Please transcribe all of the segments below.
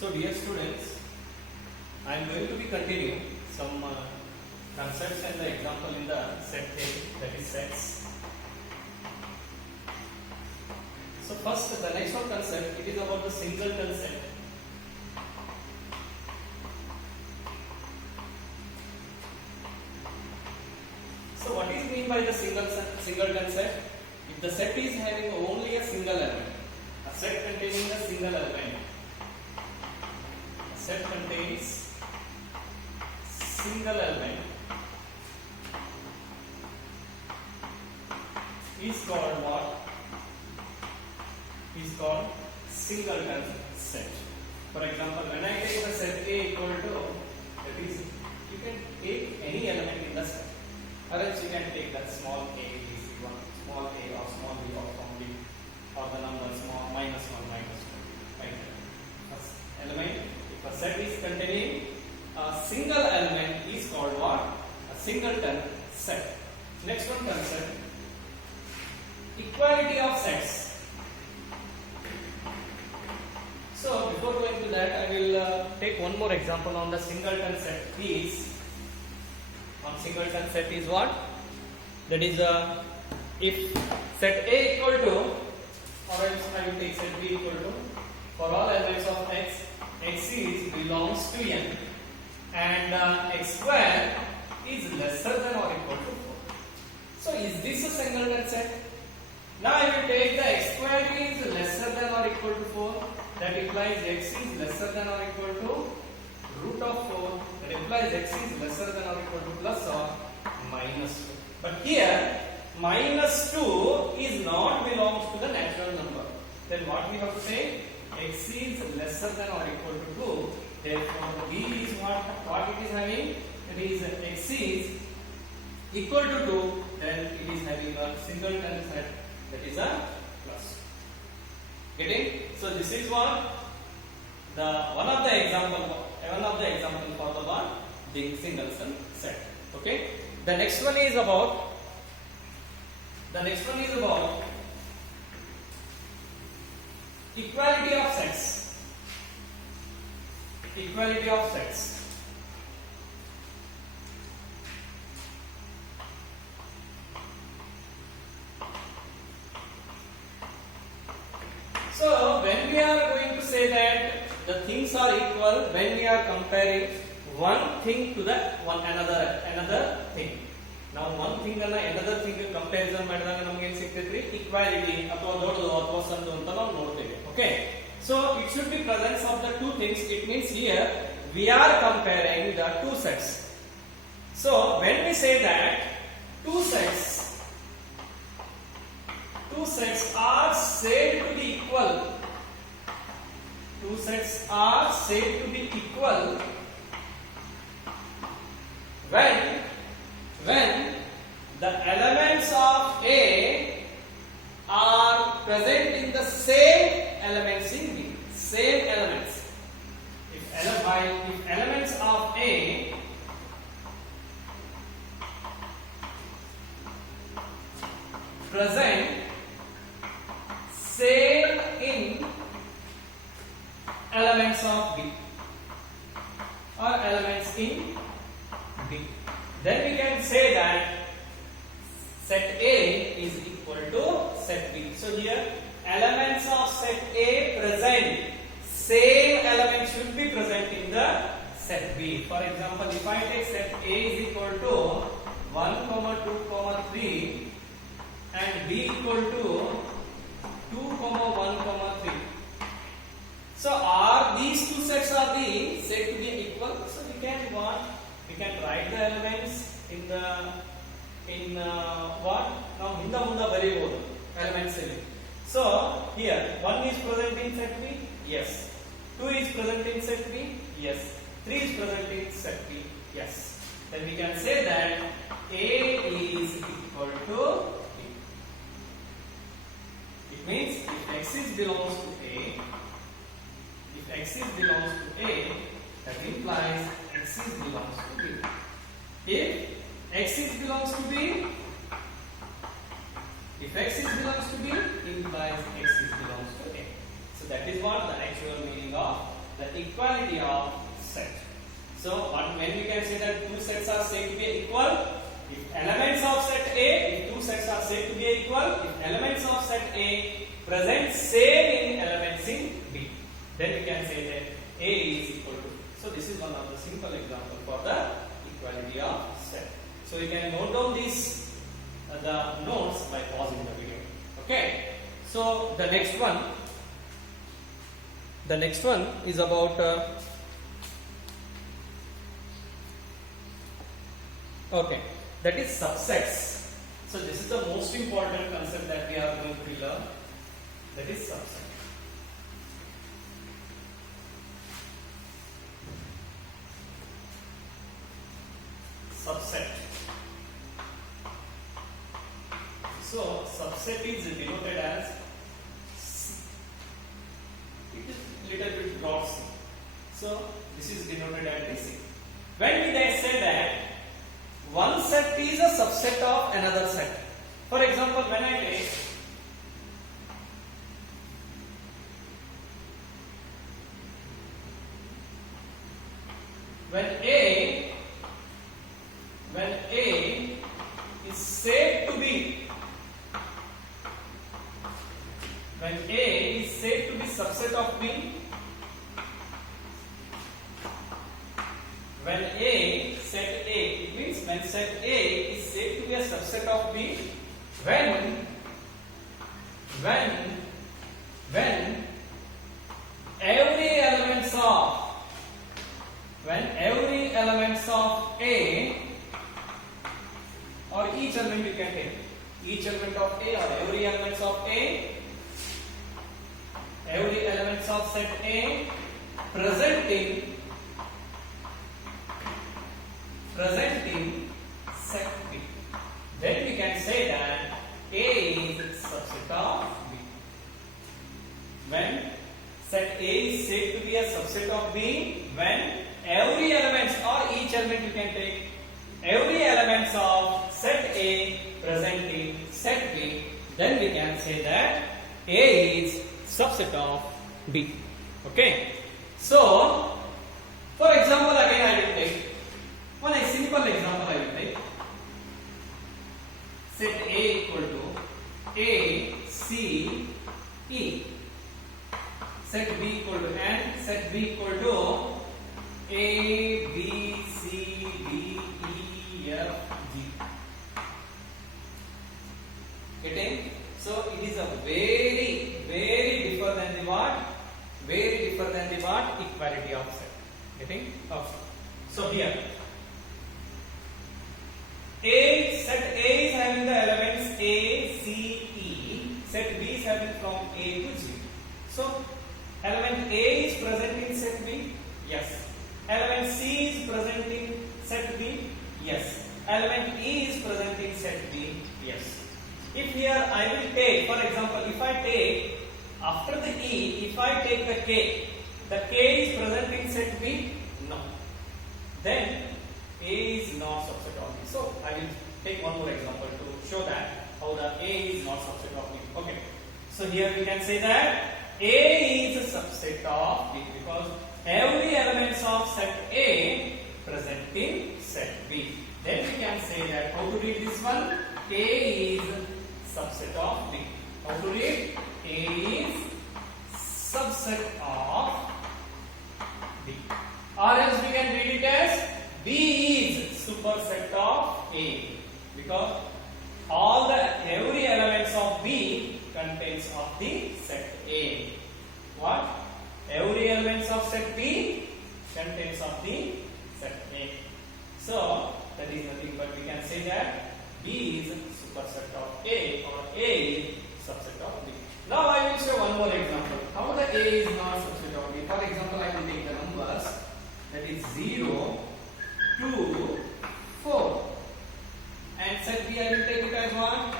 So dear students, I am going to be continuing some concepts and the example in the set A, that is sets. So first, the next one concept, it is about the singleton set. So what is mean by the singleton set? If the set is having only a single element, a set containing a single element, a set contains single element is called what? Is called singleton set. For example, when I take the set A equal to, that is, you can take any element in the set, or else you can take that small a, b, c, 1, small a or small b or from b, or the number small minus 1, minus 2, right? First element, if a set is containing a single element is called what? A singleton set. Next one concept, equality of sets. So before going to that, I will take one more example on the singleton set. On singleton set is what? That is if set A equal to, or else I will take set B equal to, for all elements of x, x is belongs to n, and x square is lesser than or equal to 4. So is this a singleton set? Now I will take the x square is lesser than or equal to 4. That implies x is lesser than or equal to root of 4. That implies x is lesser than or equal to plus or minus 2. But here minus 2 is not belongs to the natural number. Then what we have to say? X is lesser than or equal to 2. Therefore B is what it is having? It is x is equal to 2. Then it is having a singleton set, that is a plus. Getting? So this is what one of the example for the one being singleton set. Okay. The next one is about equality of sets. Equality of sets. So when we are going to say that the things are equal, when we are comparing one thing to the another thing. Now one thing and another thing comparison ಮಾಡಿದಾಗ ನಮಗೆ ಏನು ಸಿಗ್ತೈತ್ರಿ? Equality ಅಥವಾ ದೊಡ್ಡದು ಅಥವಾ ಸಣ್ಣದು ಅಂತ ನಾವು ನೋಡ್ತೇವೆ. Okay. So it should be presence of the two things. It means here we are comparing the two sets. So when we say that two sets are said to be equal. Two sets are said to be equal when the elements of A are present in the same elements in B. Same elements. If elements of A present same in elements of B or elements in B, then we can say that set A is equal to set B. So here elements of set A present, same element should be present in the set B. For example, if I take set A is equal to 1, 2, 3 and B equal to 2, 1, 3. So are these two sets are said to be equal? So we can write the elements in what? Now hinda munda baribodu elements ಇಲ್ಲಿ. So here 1 is present in set B, yes. 2 is present in set B, yes. 3 is present in set B, yes. Then we can say that A is equal to B. It means if x is belongs to A, that implies x is belongs to B. If x is belongs to B, if x is belongs to B, implies x is belongs to A. So that is what the actual meaning of the equality of set. So when we can say that two sets are said to be equal, if elements of set A, if two sets are said to be equal, if elements of set A present same in elements in B, then we can say that A is equal to. So this is one of the simple example for the equality of set. So you can note down these the notes by pausing the video. Okay. So the next one is about okay, that is subsets. So this is the most important concept that we are going to learn. That is subset. Subset. So subset is denoted as C. It is little bit broad C. So this is denoted as C. When we then say that one set is a subset of another set. For example, when I take when A is said to be subset of B, when A set A, it means when set A is said to be a subset of B, when every elements of A, or each element you can take, each element of A or every elements of A, every elements of set A present in set B, then we can say that A is subset of B. When set A is said to be a subset of B, when every elements or each element you can take, every elements of set A present in set B, then we can say that A is subset of B. Okay. So, for example, again I will take one simple example. I will take set A equal to A, C, E. Set B equal to N. Set B equal to A, B, C, D, E, F, G. Getting? So it is a very different than the what? Very different than the what? Equality of set. Getting? Okay. So here set A is having the elements A, C, E. Set B is having from A to G. So element A is present in set B. Yes. Element C is present in set B. Yes. Element E is present in set B. Yes. If here I will take, for example, if I take after the E, if I take the K is present in set B? No. Then A is not subset of B. So I will take one more example to show that how the A is not subset of B. Okay. So here we can say that A is a subset of B because every elements of set A present in set B. Then we can say that how to read this one? A is subset of B. How to read? A is subset of B. Or else we can read it as B is superset of A because every elements of B contains of the set A. What? Every elements of set B contains of the set A. So that is nothing but we can say that B is superset of A or A is subset of B. Now I will show one more example. How the A is not subset of B. For example, I will take the numbers that is 0, 2, 4. And set B I will take it as 1,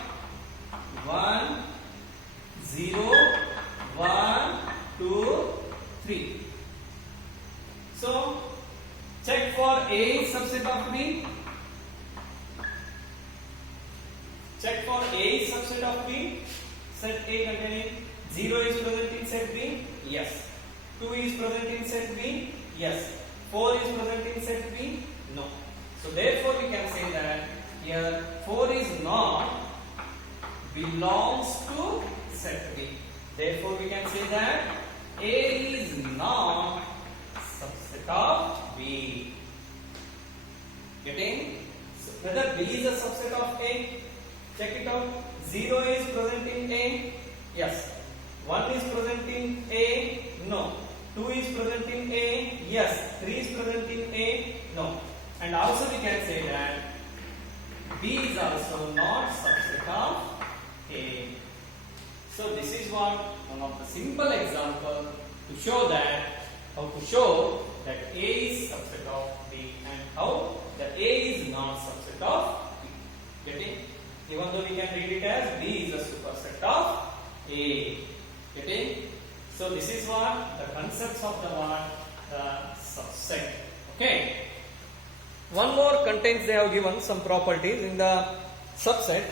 1, 0, 1, 2, 3. So check for A is subset of B. Check for A is subset of B. Set A containing 0 is present in set B. Yes. 2 is present in set B? Yes. 4 is present in set B? No. So therefore we can say that here 4 is not belongs to set B. Therefore we can say that A is not subset of B. Getting? So whether B is a subset of A? Check it out. 0 is present in A? Yes. 1 is present in A? No. 2 is present in A? Yes. 3 is present in A? No. And also we can say that B is also not subset of A. So this is what one of the simple example to show that how to show that A is subset of B and how that A is not subset of B. Getting? Even though we can read it as B is a superset of A. Getting? So this is what the concepts of the subset. Okay. One more contains they have given some properties in the subset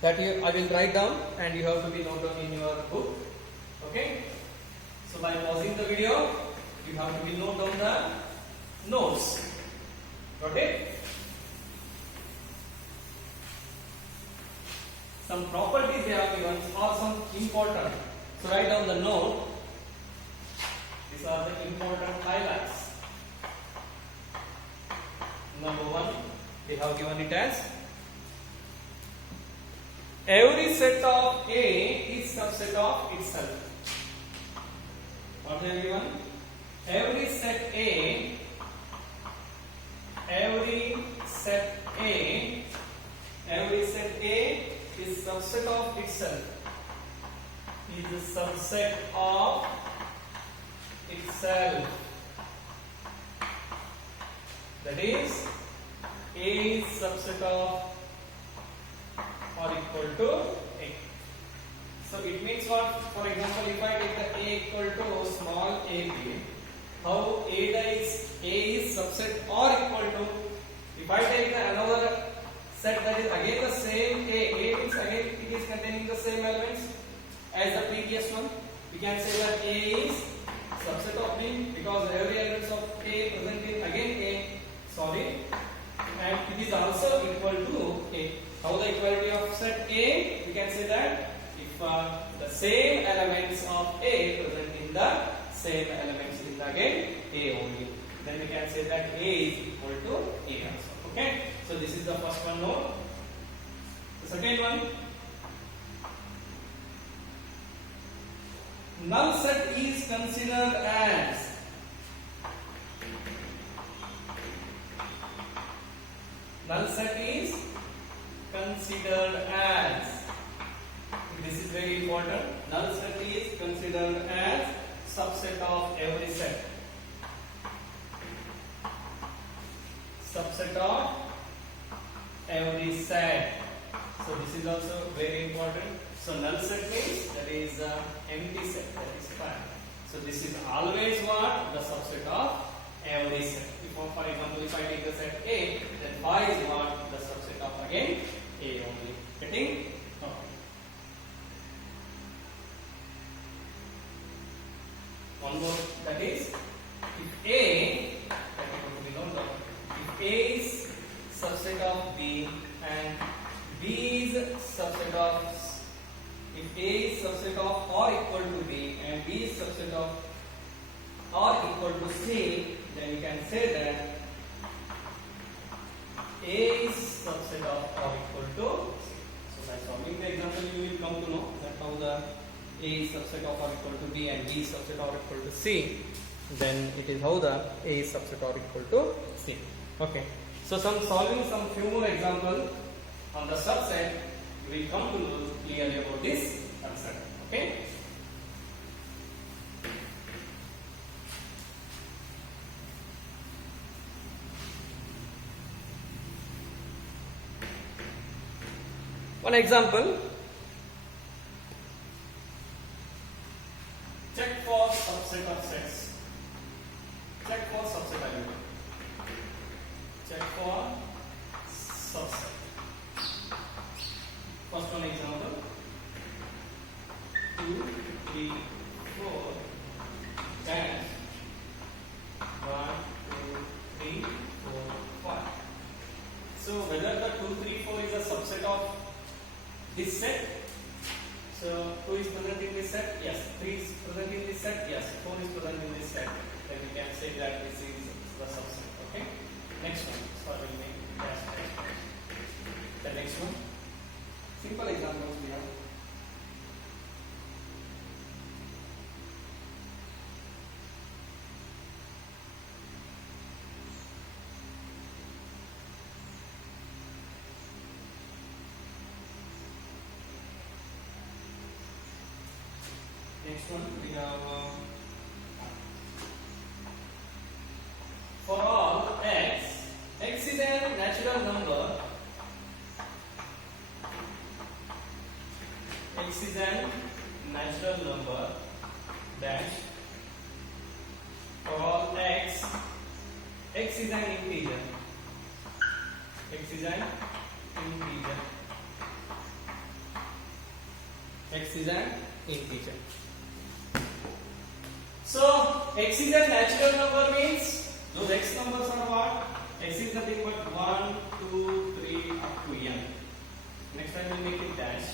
that I will write down and you have to be noted in your book. Okay. So by pausing the video, you have to be note down the notes. Got it? Some properties they have given are some important. So write down the note. These are the important highlights. Number 1, they have given it as every set of A is subset of itself. What they have given? Every set A is subset of itself. Is a subset of itself. That is, A is subset of or equal to A. So it means what? For example, if I take the A equal to small a b, how A is subset or equal to? If I take another set that is again the same A means again it is containing the same elements as the previous one. We can say that A is subset of B because every element of A present in again A solid and it is also equal to A. How the equality of set A? We can say that if the same elements of A present in the same elements in the again A only, then we can say that A is equal to A also. Okay, so this is the first one note. The second one, null set is considered as this is very important. Null set is considered as subset of every set. Subset of every set. So this is also very important. So null set means that is empty set, that is 5. So this is always what? The subset of every set. If, for example, if I take the set A, then 5 is what? The subset of again A only. Getting? Okay. One more, that is, if A, if A is subset of B and B is subset of, if A is subset of or equal to B and B is subset of or equal to C, then we can say that A is subset of or equal to C. So by solving the example, you will come to know that how the A is subset of or equal to B and B is subset or equal to C. Then it is how the A is subset or equal to C. Okay. So solving some few more examples on the subset, we will come to know clearly about this concept. Okay. One example. Check for subset of sets. Check for subset value. Check for subset. First one example. 2, 3, 4, dash 1, 2, 3, 4, 5. So whether the 2, 3, 4 is a subset of this set. So 2 is present in this set, yes. 3 is present in this set, yes. 4 is present in this set. Then we can say that this is the subset. Okay. Next one. So we will make dash dash dash. The next one. Simple examples we have. Next one we have for all x is a natural number. X is a natural number dash for all x is an integer. X is an integer. X is an integer. So x is a natural number means those x numbers are what? X is nothing but 1, 2, 3 up to n. Next time we will make it dash.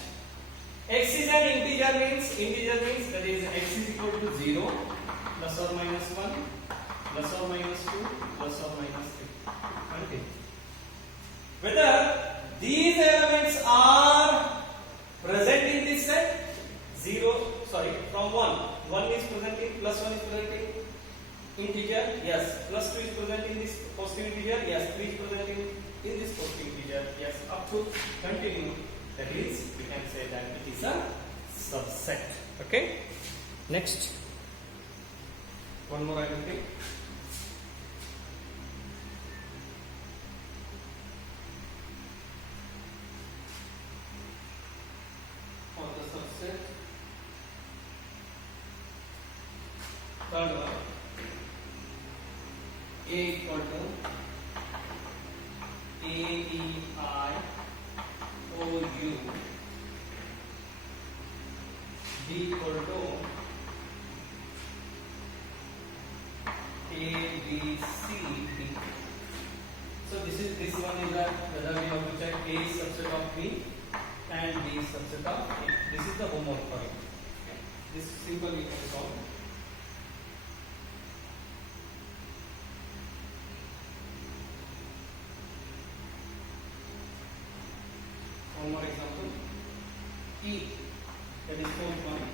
X is an integer means that is x is equal to 0, plus or minus 1, plus or minus 2, plus or minus 3. Okay. Whether these elements are present in this set, from 1 is present in, plus 1 is present in integer, yes. Plus 2 is present in this positive integer, yes. 3 is present in this positive integer, yes. Up to continue. That is, we can say that it is a subset. Okay. Next, one more I will take. For the subset, third one, A equal to A E I O U, B equal to A B C D. So this one is that whether we have to check A is subset of B and B is subset of A. This is the homework for it. Okay. This simple we can solve. One more example. E, that is fourth one.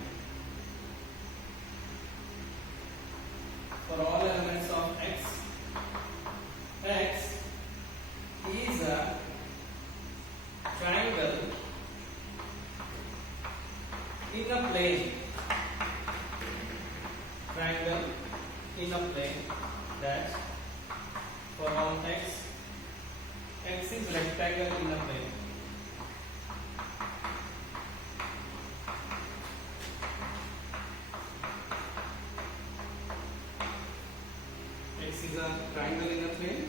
For all elements of x is a triangle in a plane. Triangle in a plane dash for all x is rectangle in a plane. X is a triangle in a plane,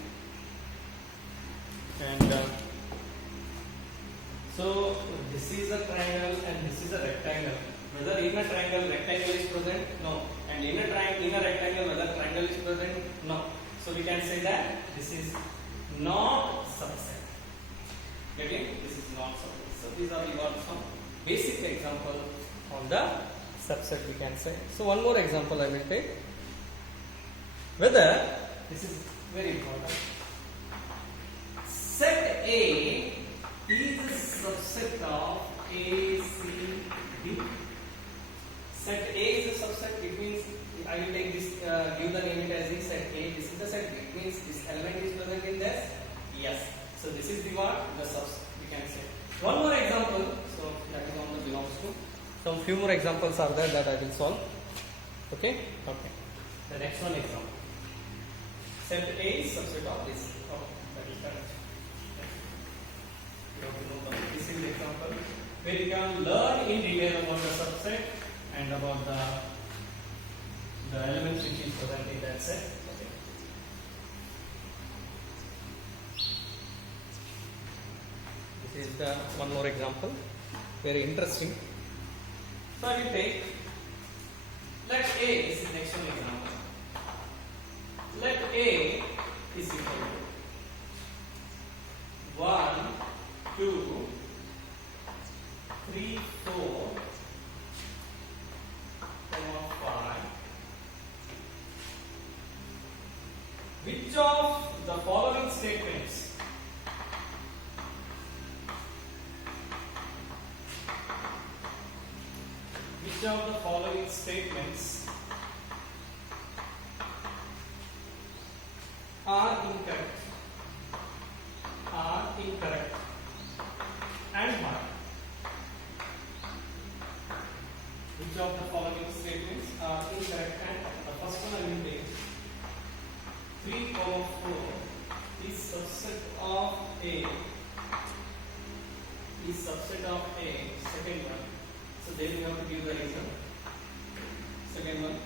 and so this is a triangle and this is a rectangle. Whether in a triangle rectangle is present? No. And in a rectangle whether triangle is present? No. So we can say that this is not subset. Getting? This is not subset. So these are some basic example on the subset we can say. So one more example I will take. Whether this is very important. Set A is a subset of A, C, D. Set A is a subset. It means I will take this, give the name it as the set A. This is the set B. It means this element is present in this. Yes. So this is the what? The subset. We can say. One more example. So that is on the belongs to. Some few more examples are there that I will solve. Okay. Okay. The next one example. Set A is subset of this. Oh, that is correct. This is the example where you can learn in detail about the subset and about the elements which is present in that set. Okay. This is the one more example. Very interesting. So I will take Let A, this is next one example. Let A is equal to 1, 2, 3, 4, 5. Which of the following statements are incorrect and why? Which of the following statements are incorrect and why? The first one I will take 3, 4 is subset of A. Second one. So then we have to give the reason. Second one.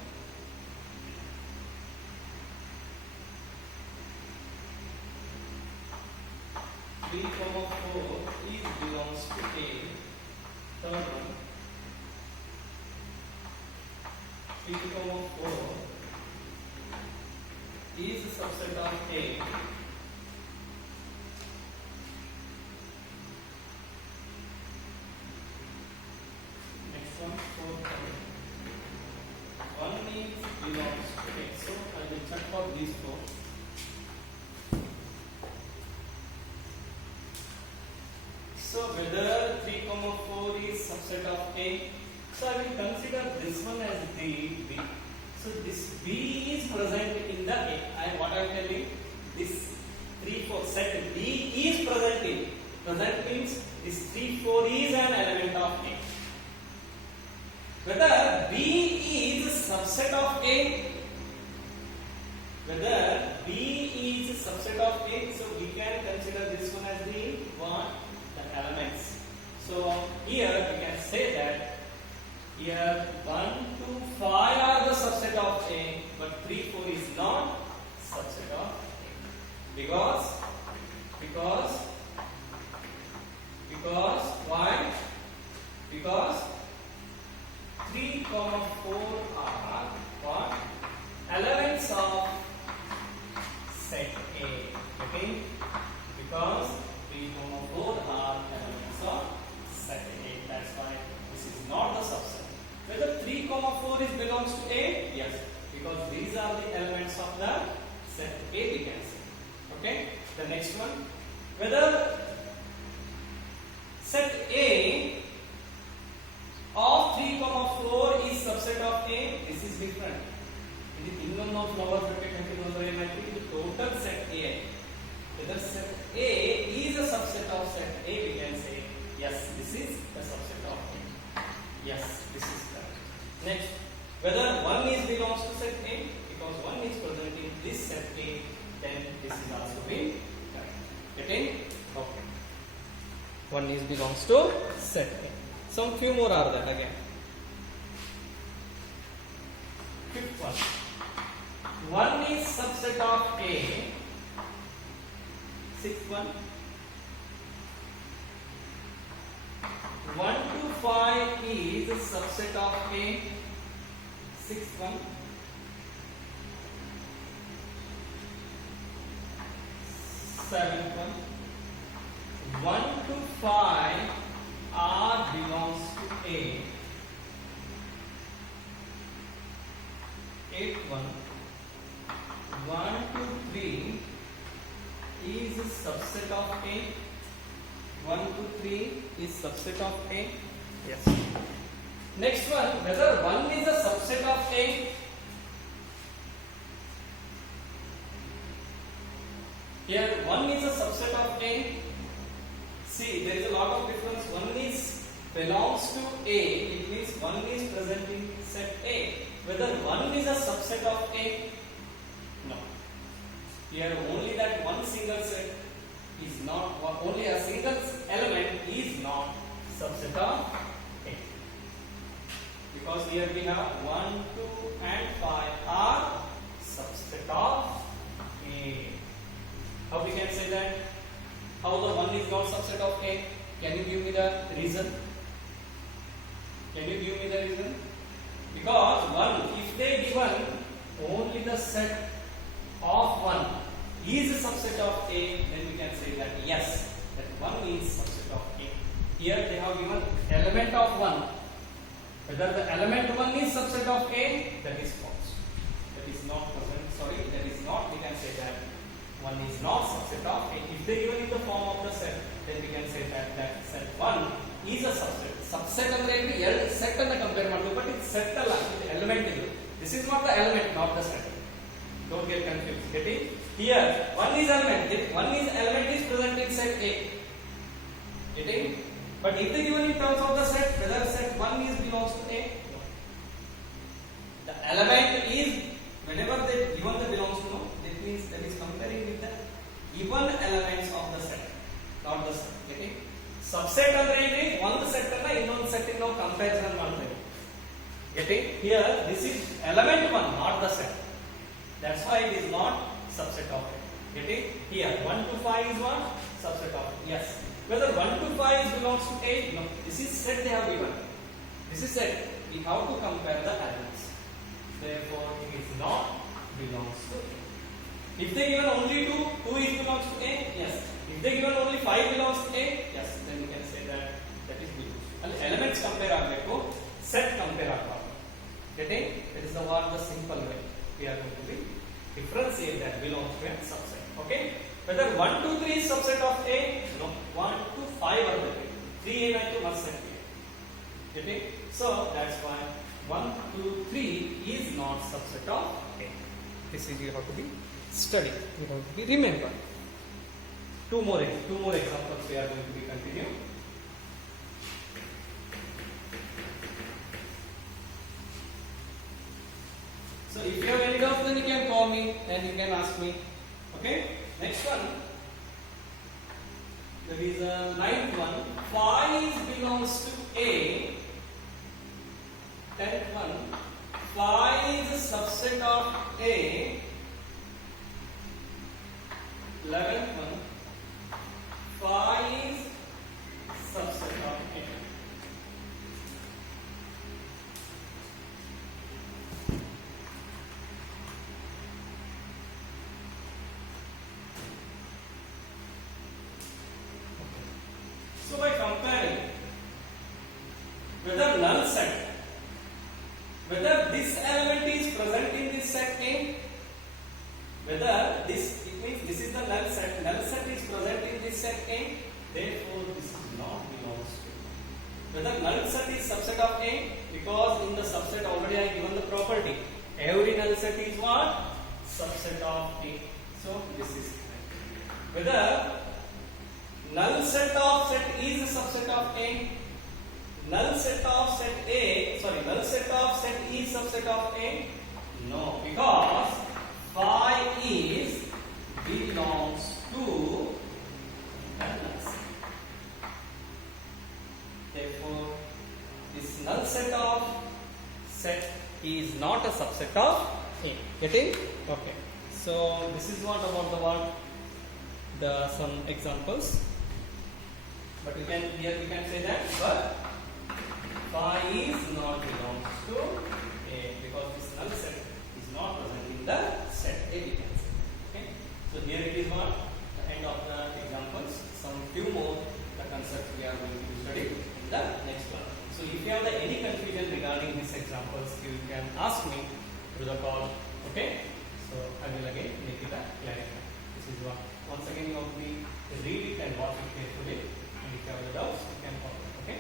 Three, 4 is belongs to A. Third one. 3, 4 is a subset of A. Next one, 4, 1 is belongs to A. So I will check for these 4. So whether 3, 4 is subset of A. So I will consider this one as the B. So this B is present in the A. What I am telling, this 3, 4 set B is present in. Present means this 3, 4 is an element of A. Whether B is a subset of A. Whether B is a subset of A. So we can consider this one as the what? The elements. So here we can say that here 1 to 5 are the subset of A, but 3, 4 is not subset of A. Because why? Because 3, 4 are what? Elements of set A. Okay? Because 3, 4 are elements of set A. That's why this is not the subset. Whether 3, 4 is belongs to A? Yes. Because these are the elements of the set A, we can say. Okay? The next one. Whether set A of 3, 4 is subset of A? This is different. This is total set A. Whether set A is a subset of set A, we can say yes, this is a subset of A. Yes, this is correct. Next, whether 1 is belongs to set A, because 1 is present in this set A, then this is also being correct. Getting? Okay. 1 is belongs to set A. Some few more are there again. Fifth one. 1 is subset of A. Sixth one. 1 to 5 is a subset of A. Sixth one. Seventh one. 1 to 5 R belongs to A. Eighth one. 1 to 3 is a subset of A. 1 to 3 is subset of A. Yes. Next one, whether 1 is a subset of A. Here 1 is a subset of A. See, there is a lot of difference. 1 is belongs to A. It means 1 is present in set A. Whether 1 is a subset of A. No. Here only that one single set is not, only a single element is not subset of A. Because here we have 1, 2 and 5 are subset of A. How we can say that? How the 1 is not subset of A? Can you give me the reason? Can you give me the reason? Because 1 given only the set of 1 is a subset of A, then we can say that yes, that 1 is subset of A. Here they have given element of 1. Whether the element 1 is subset of A, that is false. That is not present. Sorry, that is not. We can say that 1 is not subset of A. If they given in the form of the set, then we can say that set 1 is a subset. Subset ಅಂದ್ರೆ ಎರಡು set ಅನ್ನು compare ಮಾಡ್ತೀವಿ, but it's set ಅಲ್ಲ, ಇದು element ಇದು. This is not the element, not the set. Don't get confused. Getting? Here 1 is element. If 1 is element is present in set A. Getting? But if they given in terms of the set, whether set 1 is belongs to A, no. The element is whenever they given the belongs to no, that means that is comparing with the given elements of the set, not the set. Getting? Subset ಅಂದ್ರೆ ಏನ್ರಿ ಒಂದು set ಅನ್ನ ಇನ್ನೊಂದು set ಇಂದ ನಾವು comparison ಮಾಡ್ತೇವೆ. Getting? Here this is element 1, not the set. That's why it is not subset of A. Getting? Here 1 to 5 is what? Subset of A. Yes. Whether 1 to 5 belongs to A, no. This is set they have given. This is set. We have to compare the elements. Therefore, it is not belongs to A. If they given only 2 is belongs to A, yes. If they given only 5 belongs to A, yes. Then we can say that that is belongs. And elements compare ಆಗಬೇಕು, set compare ಆಗಬಾರದು. Getting? That is the simple way we are going to be differentiate that belongs to a subset. Okay? Whether 1 to 3 is subset of A, no. 1 to 5 are the 3 ಏನಾಯ್ತು ಮತ್ set A. Getting? So that's why 1 to 3 is not subset of A. This is you have to be study. You have to be remember. Two more examples we are going to be continue. So if you have any doubts, then you can call me and you can ask me. Okay? Next one. There is a ninth one. 5 belongs to A. 10th one. 5 is a subset of A. 11th one. 5 is subset of A. So by comparing whether null set, whether this element is present in this set A, whether this, it means this is the null set is present in this set A, therefore this is not belongs to. Whether null set is subset of A, because in the subset already I given the property, every null set is what? Subset of A. So this is correct. Whether null set of set is a subset of A, null set of set is subset of A, no, because 5 is belongs to the null set. Therefore, this null set of set is not a subset of A. Getting? Okay. So this is what about the some examples. But you can here we can say that, but 5 is not belongs to A because this null set is not present in the set A. We can say. Okay. So here it is what the end of the examples. Some few more the concepts we are going to study in the next class. So if you have any confusion regarding these examples, you can ask me through the call. Okay. So I will again make it a clarify. This is what once again you have to read it and watch it carefully. If you have any doubts, you can call me. Okay.